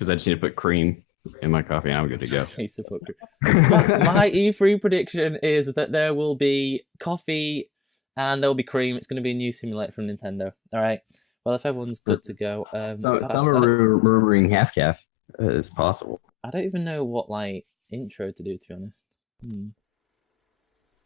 because I just need to put cream in my coffee and I'm good to go. My E3 prediction is that there will be coffee and there will be cream. It's going to be a new simulator from Nintendo. All right. Well, if everyone's good to go, So some are murmuring half calf. It's possible. I don't even know what like intro to do, to be honest.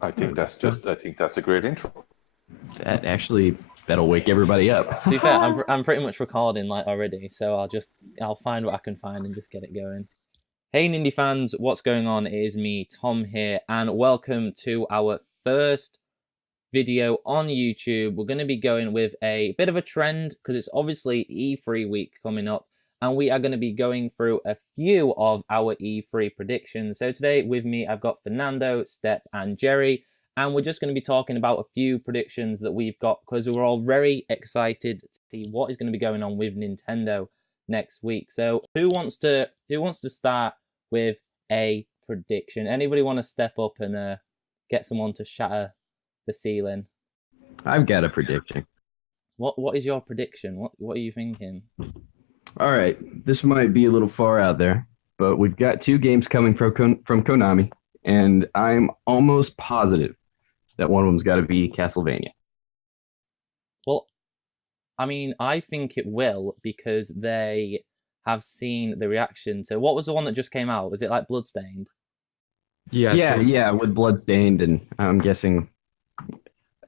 I think that's a great intro. That'll wake everybody up. To be fair, I'm pretty much recording like already, so I'll find what I can find and just get it going. Hey Nindie fans, what's going on? It is me, Tom here, and welcome to our first video on YouTube. We're going to be going with a bit of a trend because it's obviously E3 week coming up, and we are going to be going through a few of our E3 predictions. So today with me, I've got Fernando, Step, and Gerry, and we're just going to be talking about a few predictions that we've got because we're all very excited to see what is going to be going on with Nintendo next week. So who wants to start with a prediction? Anybody want to step up and get someone to shatter the ceiling? I've got a prediction. What is your prediction? What are you thinking? All right, this might be a little far out there, but we've got two games coming from Konami, and I'm almost positive that one of them's got to be Castlevania. Well, I mean, I think it will because they have seen the reaction to what was the one that just came out? Was it like Bloodstained? Yeah, with Bloodstained, and I'm guessing.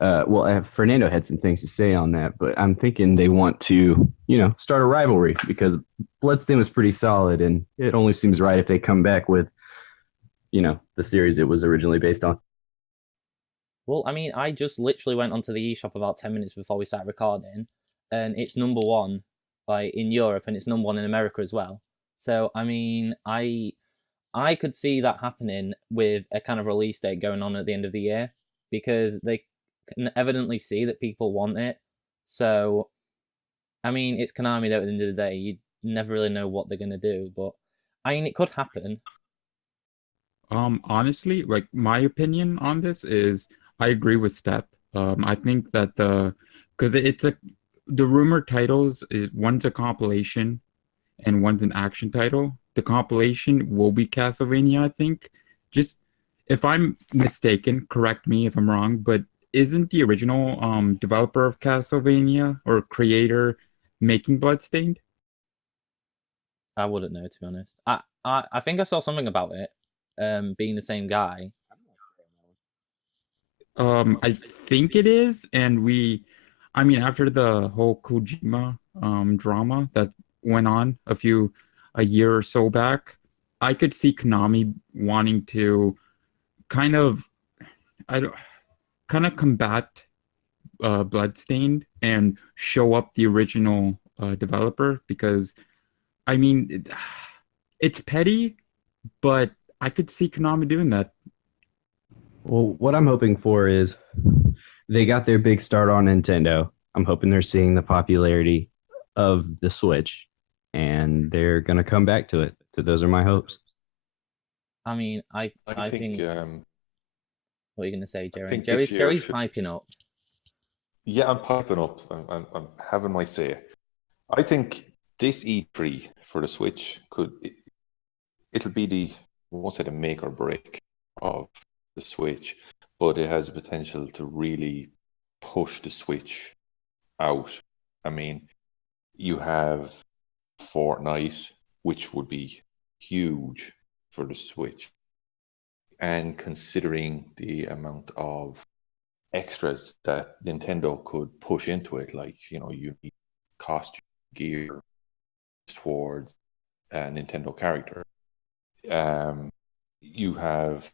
Fernando had some things to say on that, but I'm thinking they want to, start a rivalry because Bloodstained was pretty solid, and it only seems right if they come back with, the series it was originally based on. Well, I mean, I just literally went onto the eShop about 10 minutes before we started recording, and it's #1, like in Europe, and it's #1 in America as well. So, I mean, I could see that happening with a kind of release date going on at the end of the year because they can evidently see that people want it. So, I mean, it's Konami though at the end of the day. You never really know what they're going to do, but I mean, it could happen. Honestly, like my opinion on this is I agree with Step. I think that because the rumor titles is one's a compilation and one's an action title. The compilation will be Castlevania, I think. Just if I'm mistaken, correct me if I'm wrong, but isn't the original developer of Castlevania or creator making Bloodstained? I wouldn't know, to be honest. I think I saw something about it being the same guy. I think it is, and I mean, after the whole Kojima drama that went on a year or so back, I could see Konami wanting to kind of combat Bloodstained and show up the original developer because, I mean, it's petty, but I could see Konami doing that. Well, what I'm hoping for is they got their big start on Nintendo. I'm hoping they're seeing the popularity of the Switch, and they're going to come back to it. So those are my hopes. I mean, I think what are you going to say, Gerry? Gerry's piping up. Yeah, I'm piping up. I'm having my say. I think this E3 for the Switch it'll be the, I won't say the make or break of the Switch, but it has the potential to really push the Switch out. I mean, you have Fortnite, which would be huge for the Switch, and considering the amount of extras that Nintendo could push into it, like you need costume gear towards a Nintendo character. You have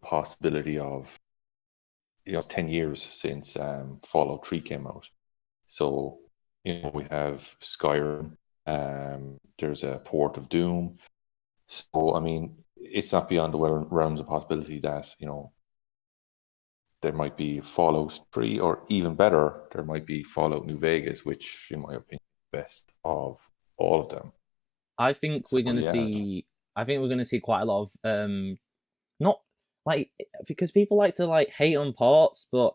possibility of 10 years since Fallout 3 came out, so we have Skyrim. There's a port of Doom, so I mean it's not beyond the realms of possibility that there might be Fallout 3, or even better, there might be Fallout New Vegas, which, in my opinion, is the best of all of them. I think we're going to see. I think we're going to see quite a lot of not like, because people like to like hate on ports, but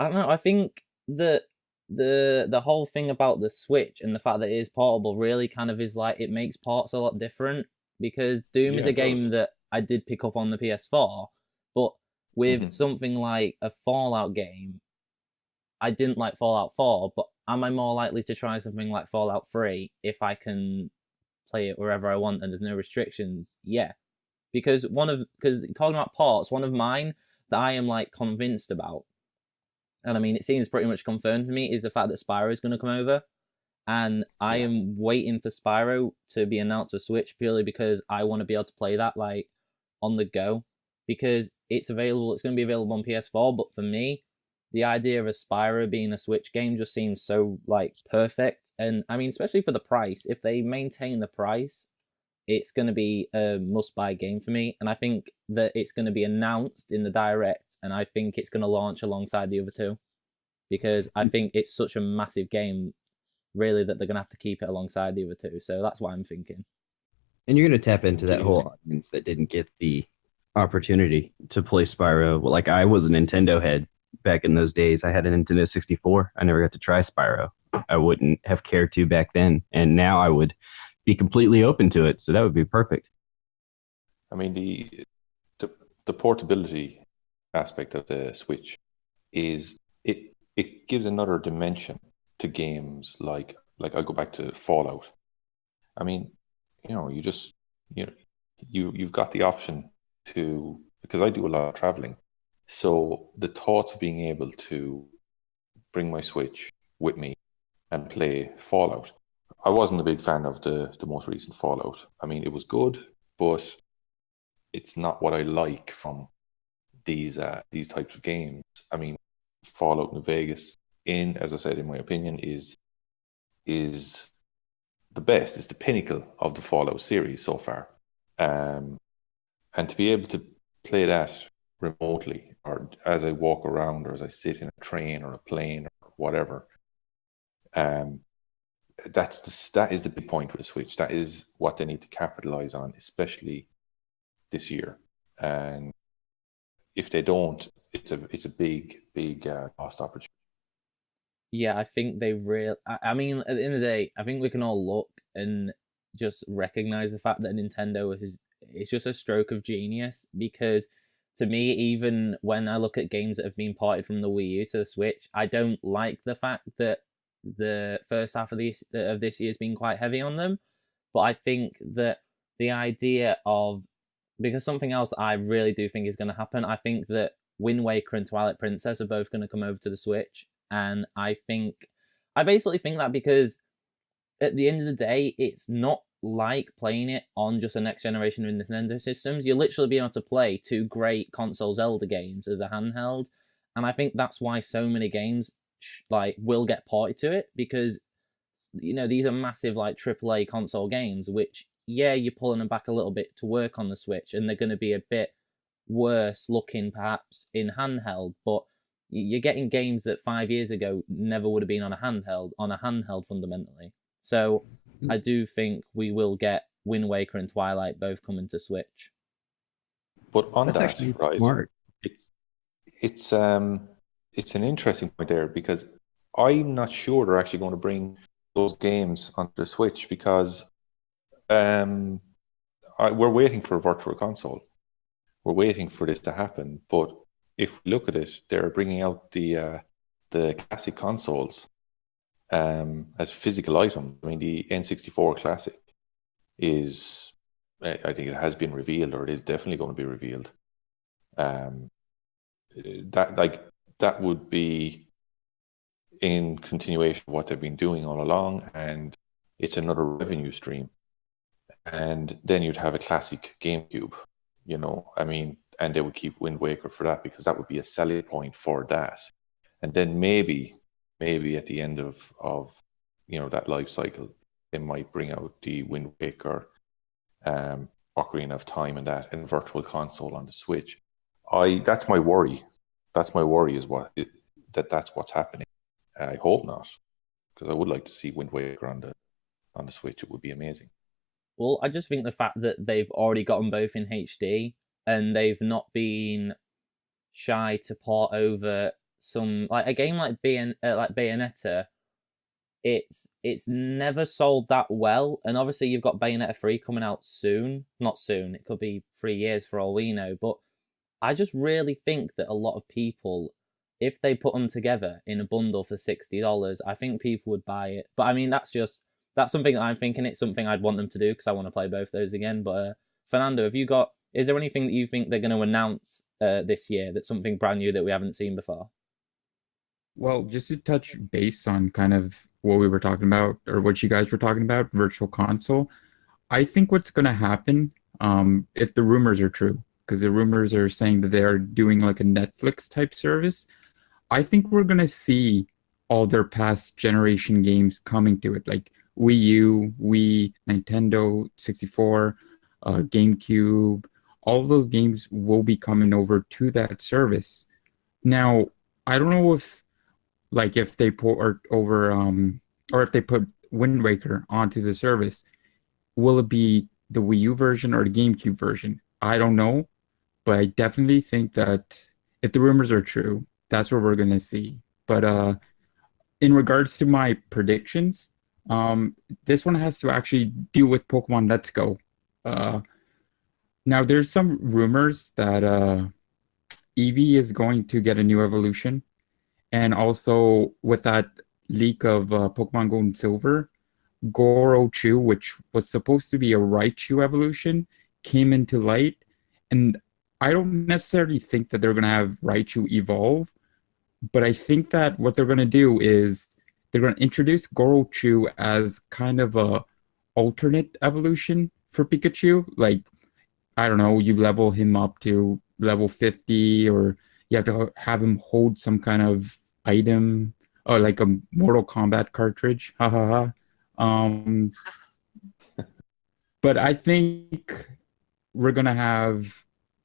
I don't know. I think that the whole thing about the Switch and the fact that it is portable really kind of is like, it makes ports a lot different, because Doom Yeah, is a it does. game that I did pick up on the PS4, but with Mhm. something like a Fallout game, I didn't like Fallout 4, but am I more likely to try something like Fallout 3 if I can play it wherever I want and there's no restrictions? Yeah. Because talking about ports, one of mine that I am like convinced about, and I mean it seems pretty much confirmed to me, is the fact that Spyro is going to come over, and I Yeah. am waiting for Spyro to be announced for Switch purely because I want to be able to play that like on the go, because it's available. It's going to be available on PS4, but for me, the idea of a Spyro being a Switch game just seems so like perfect. And I mean, especially for the price, if they maintain the price, it's going to be a must-buy game for me. And I think that it's going to be announced in the direct, and I think it's going to launch alongside the other two, because I think it's such a massive game, really, that they're going to have to keep it alongside the other two. So that's what I'm thinking. And you're going to tap into that Completely whole agree. audience that didn't get the opportunity to play Spyro. Well, like I was a Nintendo head back in those days. I had a Nintendo 64. I never got to try Spyro. I wouldn't have cared to back then, and now I would be completely open to it. So that would be perfect. I mean, the portability aspect of the Switch is it gives another dimension to games like I go back to Fallout. I mean, you just you've got the option to, because I do a lot of traveling. So the thoughts of being able to bring my Switch with me and play Fallout. I wasn't a big fan of the most recent Fallout. I mean, it was good, but it's not what I like from these types of games. I mean, Fallout New Vegas, as I said, in my opinion, is the best. It's the pinnacle of the Fallout series so far. And to be able to play that remotely, or as I walk around, or as I sit in a train or a plane or whatever, that is the big point with the Switch. That is what they need to capitalize on, especially this year. And if they don't, it's a big lost opportunity. Yeah, I think they really. I mean, at the end of the day, I think we can all look and just recognize the fact that Nintendo is it's just a stroke of genius. Because to me, even when I look at games that have been ported from the Wii U to the Switch, I don't like the fact that the first half of this year has been quite heavy on them. But I think that the idea of, because something else that I really do think is going to happen, I think that Wind Waker and Twilight Princess are both going to come over to the Switch, and I basically think that because at the end of the day, it's not like playing it on just a next generation of Nintendo systems. You'll literally be able to play two great console Zelda games as a handheld, and I think that's why so many games like will get ported to it, because these are massive like AAA console games, which you're pulling them back a little bit to work on the Switch, and they're going to be a bit worse looking perhaps in handheld, but you're getting games that 5 years ago never would have been on a handheld fundamentally. So I do think we will get Wind Waker and Twilight both coming to Switch. But on That's that, actually right, smart. it's an interesting point there, because I'm not sure they're actually going to bring those games onto the Switch, because we're waiting for a virtual console. We're waiting for this to happen. But if we look at it, they're bringing out the classic consoles as physical items. I mean, the N64 Classic is, I think it has been revealed, or it is definitely going to be revealed. That would be in continuation of what they've been doing all along, and it's another revenue stream. And then you'd have a classic GameCube, I mean, and they would keep Wind Waker for that, because that would be a selling point for that. And then maybe at the end of that life cycle, they might bring out the Wind Waker, Ocarina of Time, and virtual console on the Switch. That's my worry. That's my worry, is that's what's happening. I hope not, because I would like to see Wind Waker on the Switch. It would be amazing. Well, I just think the fact that they've already got them both in HD, and they've not been shy to port over some like a game like Bayonetta, it's never sold that well, and obviously you've got Bayonetta 3 coming out soon. Not soon, it could be 3 years for all we know, but I just really think that a lot of people, if they put them together in a bundle for $60, I think people would buy it. But I mean, that's something that I'm thinking. It's something I'd want them to do because I want to play both those again. But Fernando, is there anything that you think they're going to announce this year that's something brand new that we haven't seen before? Well, just to touch base on kind of what we were talking about, or what you guys were talking about, Virtual Console, I think what's going to happen, if the rumors are true, because the rumors are saying that they are doing like a Netflix type service, I think we're going to see all their past generation games coming to it, like Wii U, Wii, Nintendo 64, GameCube. All of those games will be coming over to that service. Now, I don't know if they put over or if they put Wind Waker onto the service, will it be the Wii U version or the GameCube version? I don't know, but I definitely think that if the rumors are true, that's what we're gonna see. But in regards to my predictions, this one has to actually deal with Pokemon Let's Go. Now there's some rumors that Eevee is going to get a new evolution. And also with that leak of Pokemon Gold and Silver, Gorochu, which was supposed to be a Raichu evolution, came into light. And I don't necessarily think that they're going to have Raichu evolve, but I think that what they're going to do is they're going to introduce Gorochu as kind of a alternate evolution for Pikachu. Like, I don't know, you level him up to level 50, or you have to have him hold some kind of item, or like a Mortal Kombat cartridge. Ha ha ha. But I think we're gonna have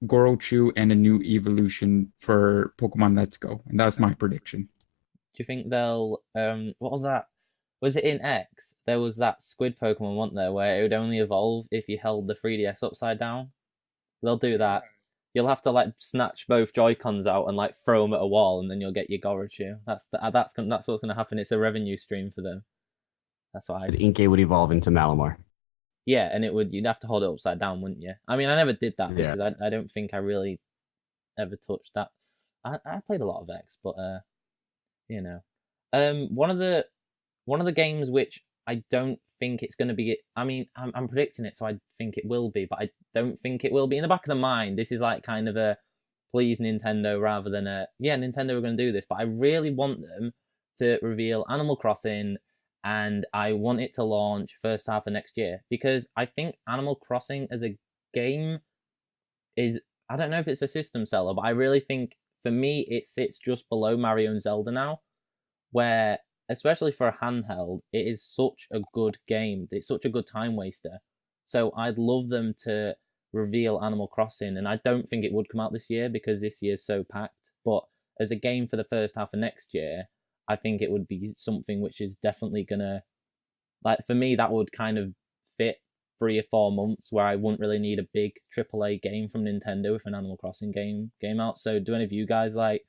Gorochu and a new evolution for Pokemon Let's Go, and that's my prediction. Do you think they'll what was that? Was it in X? There was that squid Pokemon, wasn't there, where it would only evolve if you held the 3DS upside down? They'll do that. You'll have to like snatch both Joy-Cons out and like throw them at a wall, and then you'll get your Gorochu. That's what's gonna happen. It's a revenue stream for them. That's what Inkay would evolve into Malamar. Yeah, and you'd have to hold it upside down, wouldn't you? I mean, I never did that because I don't think I really ever touched that. I played a lot of X, but you know, one of the games which I don't think it's going to be. I mean, I'm predicting it, so I think it will be, but I don't think it will be. In the back of the mind, this is like kind of a please Nintendo rather than a Nintendo are going to do this, but I really want them to reveal Animal Crossing, and I want it to launch first half of next year, because I think Animal Crossing as a game is, I don't know if it's a system seller, but I really think for me it sits just below Mario and Zelda now, where especially for a handheld, it is such a good game. It's such a good time waster. So I'd love them to reveal Animal Crossing, and I don't think it would come out this year because this year's so packed. But as a game for the first half of next year, I think it would be something which is definitely gonna, like, for me, that would kind of fit 3 or 4 months where I wouldn't really need a big AAA game from Nintendo with an Animal Crossing game out. So do any of you guys love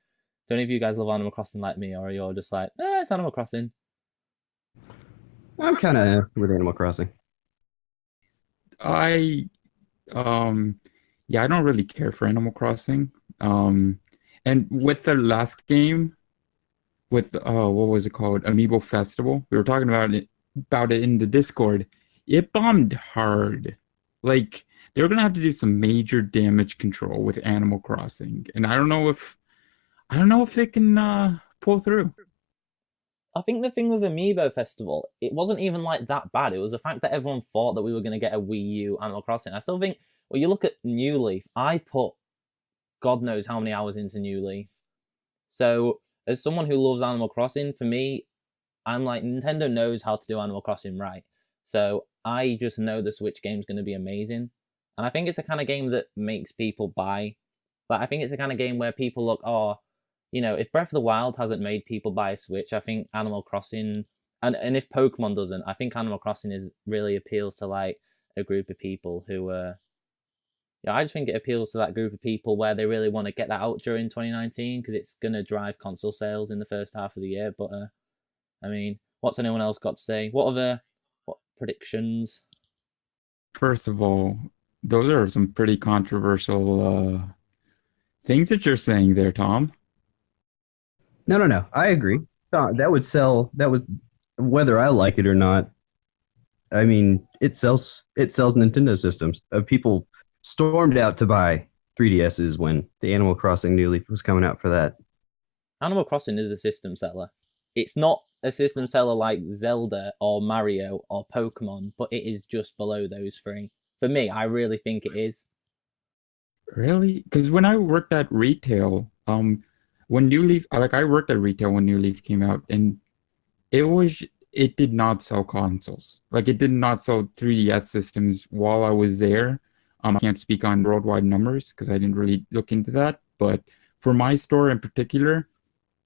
Animal Crossing like me, or are you all just like, it's Animal Crossing? I'm kind of with Animal Crossing. I don't really care for Animal Crossing. And with the last game, with what was it called? Amiibo Festival. We were talking about it in the Discord. It bombed hard. Like, they're gonna have to do some major damage control with Animal Crossing, and I don't know if it can pull through. I think the thing with Amiibo Festival, it wasn't even like that bad. It was the fact that everyone thought that we were going to get a Wii U Animal Crossing. I still think, well, you look at New Leaf, I put God knows how many hours into New Leaf. So as someone who loves Animal Crossing, for me, I'm like, Nintendo knows how to do Animal Crossing right. So I just know the Switch game's going to be amazing. And I think it's the kind of game that makes people buy. Like, I think it's the kind of game where people look, if Breath of the Wild hasn't made people buy a Switch, I think Animal Crossing, and if Pokemon doesn't, I think Animal Crossing really appeals to like a group of people who Yeah, I just think it appeals to that group of people where they really want to get that out during 2019 because it's going to drive console sales in the first half of the year. But, I mean, what's anyone else got to say? What predictions? First of all, those are some pretty controversial things that you're saying there, Tom. No. I agree. That would sell. That would, whether I like it or not. I mean, it sells. It sells Nintendo systems. People stormed out to buy 3DSs when the Animal Crossing New Leaf was coming out for that. Animal Crossing is a system seller. It's not a system seller like Zelda or Mario or Pokemon, but it is just below those three. For me, I really think it is. Really? Because when I worked at retail, when New Leaf, I worked at retail when New Leaf came out, and it did not sell consoles. Like, it did not sell 3DS systems while I was there. I can't speak on worldwide numbers because I didn't really look into that. But for my store in particular,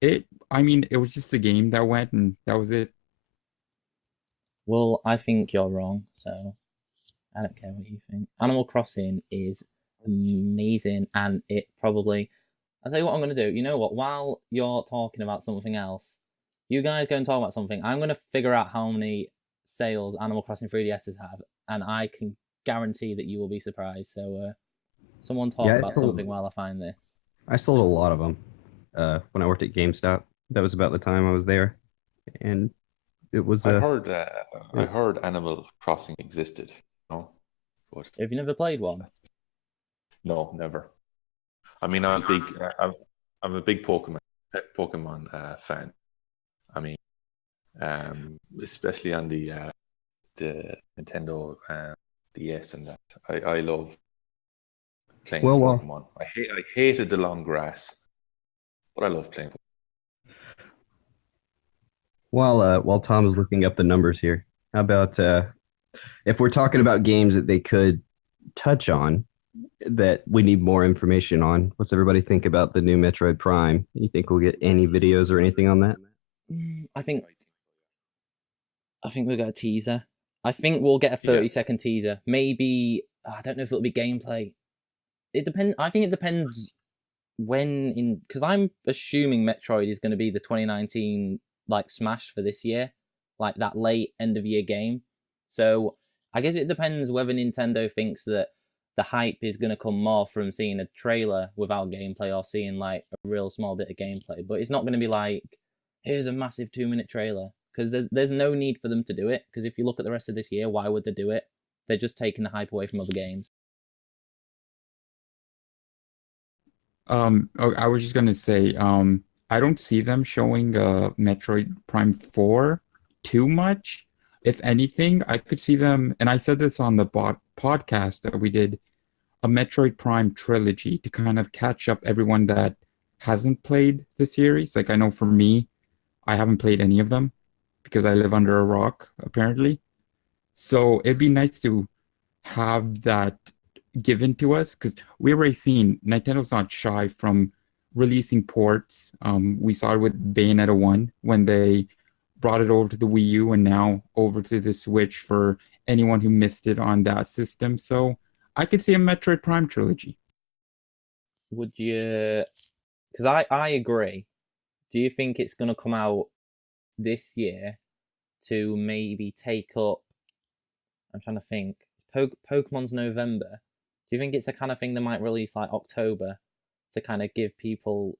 it was just a game that went, and that was it. Well, I think you're wrong, so I don't care what you think. Animal Crossing is amazing, and it probably... I'll tell you what I'm going to do. You know what? While you're talking about something else, you guys go and talk about something. I'm going to figure out how many sales Animal Crossing 3DSs have, and I can guarantee that you will be surprised. So, someone talk about something while I find this. I sold a lot of them when I worked at GameStop. That was about the time I was there, and it was. I heard Animal Crossing existed. No, but Have you never played one? no, never. I mean, I'm a big Pokemon fan. I mean, especially on the Nintendo DS and that. I love playing Pokemon. I hated the long grass, but I love playing Pokemon. While Tom's looking up the numbers here, how about if we're talking about games that they could touch on that we need more information on? What's everybody think about the new Metroid Prime? You think we'll get any videos or anything on that? I think we'll get a teaser. I think we'll get a 30-second teaser. Maybe I don't know if it'll be gameplay. It depends. I think it depends because I'm assuming Metroid is going to be the 2019 Smash for this year, like that late end of year game. So I guess it depends whether Nintendo thinks that the hype is going to come more from seeing a trailer without gameplay or seeing a real small bit of gameplay. But it's not going to be here's a massive 2-minute trailer, because there's no need for them to do it. Because if you look at the rest of this year, why would they do it? They're just taking the hype away from other games. I was just gonna say, I don't see them showing Metroid Prime 4 too much. If anything, I could see them, and I said this on the podcast that we did, a Metroid Prime trilogy to kind of catch up everyone that hasn't played the series. Like, I know for me, I haven't played any of them because I live under a rock, apparently. So it'd be nice to have that given to us, because we already seen Nintendo's not shy from releasing ports. We saw it with Bayonetta 1 when they brought it over to the Wii U and now over to the Switch for anyone who missed it on that system. So I could see a Metroid Prime trilogy. Would you... Because I agree. Do you think it's going to come out this year to maybe take up... I'm trying to think. Pokemon's November. Do you think it's a kind of thing they might release October to kind of give people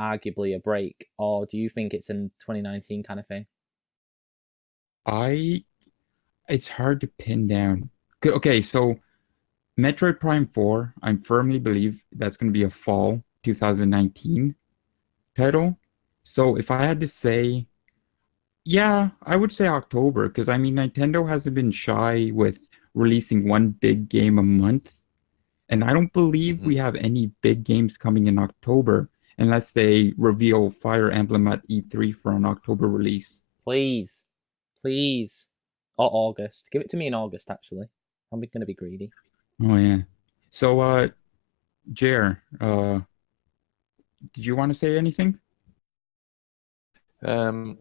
arguably a break? Or do you think it's a 2019 kind of thing? It's hard to pin down. Okay, so Metroid Prime 4, I firmly believe that's going to be a fall 2019 title. So if I had to say, yeah, I would say October, because Nintendo hasn't been shy with releasing one big game a month. And I don't believe we have any big games coming in October unless they reveal Fire Emblem at E3 for an October release. Please. Or August. Give it to me in August, actually. I'm going to be greedy. Oh, yeah. So, Jer, did you want to say anything? My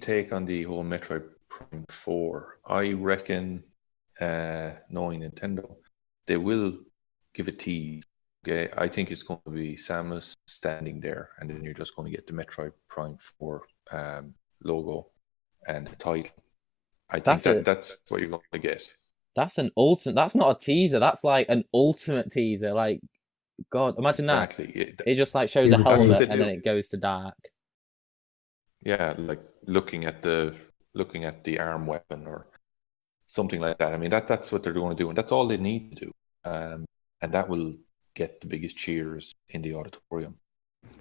take on the whole Metroid Prime 4, I reckon, knowing Nintendo, they will give a tease. Okay, I think it's going to be Samus standing there, and then you're just going to get the Metroid Prime 4 logo and the title. I think that's what you're going to get. That's an ultimate. That's not a teaser. That's like an ultimate teaser. Like, God, imagine exactly. that. It just like shows a That's helmet and then it goes to dark. Yeah, like looking at the arm weapon or something like that. I mean, that's what they're going to do, and that's all they need to do. And that will get the biggest cheers in the auditorium.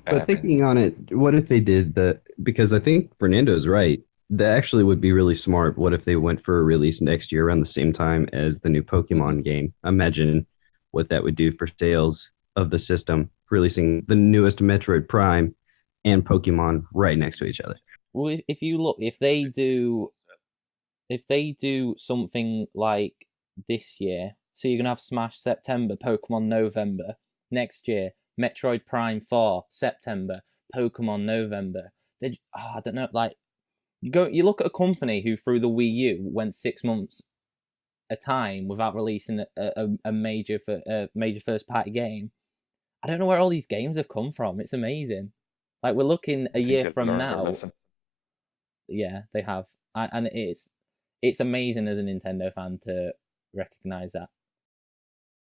But thinking on it, what if they did that? Because I think Fernando's right. That actually would be really smart. What if they went for a release next year around the same time as the new Pokemon game? Imagine what that would do for sales of the system, releasing the newest Metroid Prime and Pokemon right next to each other. Well, if you look, if they do something like this year, so you're gonna have Smash September, Pokemon November, next year Metroid Prime 4 September, Pokemon November. I don't know, like you look at a company who through the Wii U went 6 months a time without releasing a major first party game. I don't know where all these games have come from. It's amazing. Like we're looking a year from now. Yeah, they have, and it's amazing as a Nintendo fan to recognize that.